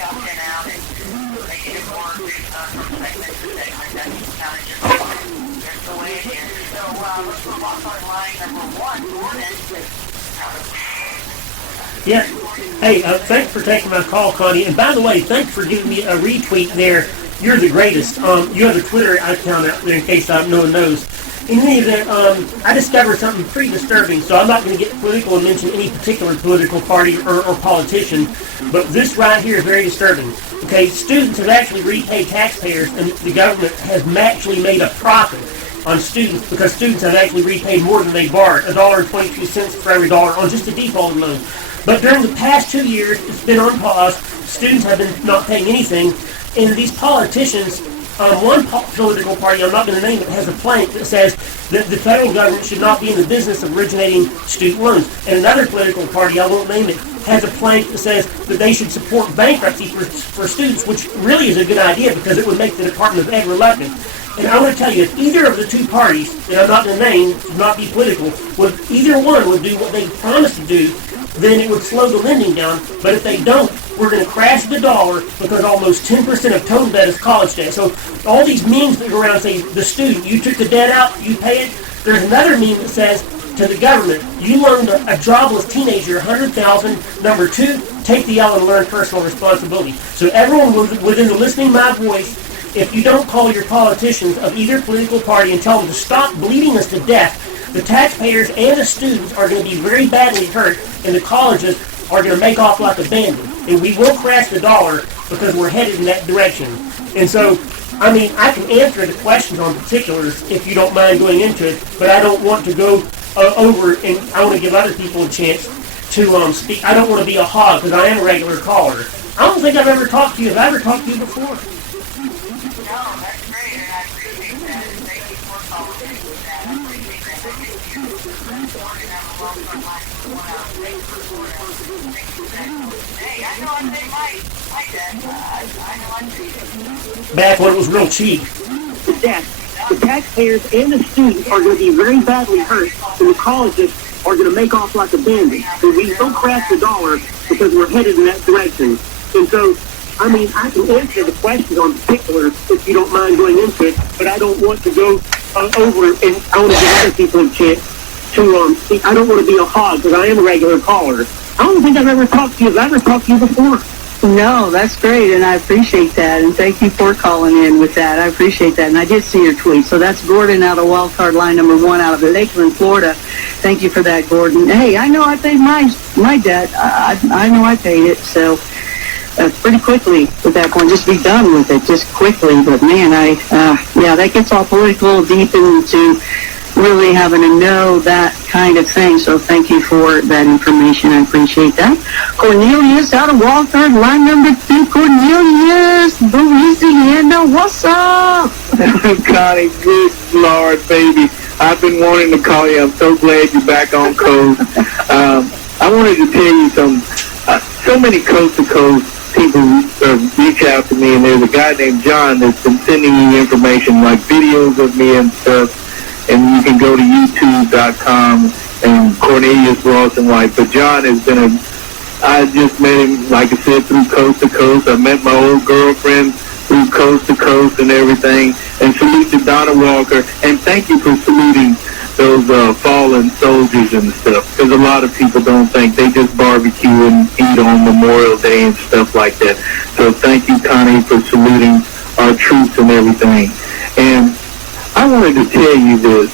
jumping out and making it work from segment to segment. That's kind of just the way it is. So let's move on to line number 1, Gordon. Yeah. Hey, thanks for taking my call, Connie. And by the way, thanks for giving me a retweet there. You're the greatest. You have a Twitter account out there in case no one knows. In any event, I discovered something pretty disturbing, so I'm not going to get political and mention any particular political party or politician, but this right here is very disturbing. Okay, students have actually repaid taxpayers, and the government has actually made a profit on students because students have actually repaid more than they borrowed, $1.22 for every dollar on just a default loan. But during the past 2 years, it's been on pause. Students have been not paying anything, and these politicians, one political party, I'm not going to name it, has a plank that says that the federal government should not be in the business of originating student loans. And another political party, I won't name it, has a plank that says that they should support bankruptcy for students, which really is a good idea because it would make the Department of Ed reluctant. And I want to tell you, if either of the two parties, that I'm not going to name, should not be political, if either one would do what they promised to do, then it would slow the lending down. But if they don't, we're going to crash the dollar because almost 10% of total debt is college debt. So all these memes that go around say, the student, you took the debt out, you pay it. There's another meme that says to the government, you loaned a jobless teenager $100,000. Number 2, take the L and learn personal responsibility. So everyone within the listening of my voice, if you don't call your politicians of either political party and tell them to stop bleeding us to death, the taxpayers and the students are going to be very badly hurt, and the colleges are going to make off like a bandit. And we will crash the dollar because we're headed in that direction. And so, I mean, I can answer the questions on particulars if you don't mind going into it, but I don't want to go over, and I want to give other people a chance to speak. I don't want to be a hog because I am a regular caller. I don't think I've ever talked to you. Have I ever talked to you before? No, that's great, and I appreciate that. And thank you for calling me with that. I appreciate that. I think you're working on a long-term life for 1 hour. Thank you for that. Hey, I know I say my dad. I know I see it. Back when it was real cheap. The taxpayers and the students are going to be very badly hurt, and the colleges are going to make off like a bandit. So we will crash the dollar because we're headed in that direction. And so, I mean, I can answer the questions on particulars if you don't mind going into it, but I don't want to go over, and I want to give other people a chance to speak. I don't want to be a hog because I am a regular caller. I don't think I've ever talked to you. Have I ever talked to you before? No, that's great, and I appreciate that, and thank you for calling in with that. I appreciate that, and I did see your tweet. So that's Gordon out of wildcard line number 1 out of Lakeland, Florida. Thank you for that, Gordon. Hey, I know I paid my debt. I know I paid it, so pretty quickly with that point. Just be done with it, just quickly. But man, yeah, that gets all political, deep into really having to know that kind of thing. So thank you for that information. I appreciate that. Cornelius out of Waltham, line number 2. Cornelius, Louisiana, what's up? Connie, good Lord, baby. I've been wanting to call you. I'm so glad you're back on Coast. I wanted to tell you so many coast-to-coast people reach out to me, and there's a guy named John that's been sending you information, like videos of me and stuff. And you can go to youtube.com and Cornelius Rawson White. But John has been I just met him, like I said, through Coast to Coast. I met my old girlfriend through Coast to Coast and everything. And salute to Donna Walker. And thank you for saluting those fallen soldiers and stuff. Because a lot of people don't think. They just barbecue and eat on Memorial Day and stuff like that. So thank you, Connie, for saluting our troops and everything. And I wanted to tell you this.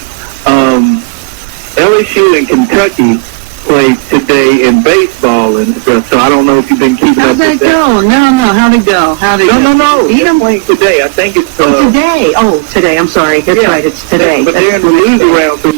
LSU and Kentucky played today in baseball and stuff, so I don't know if you've been keeping up with that. How'd that go? No, how'd it go? No. They're playing today. I think it's... today. Oh, today. I'm sorry. That's right. It's today. But they're in the lose around. So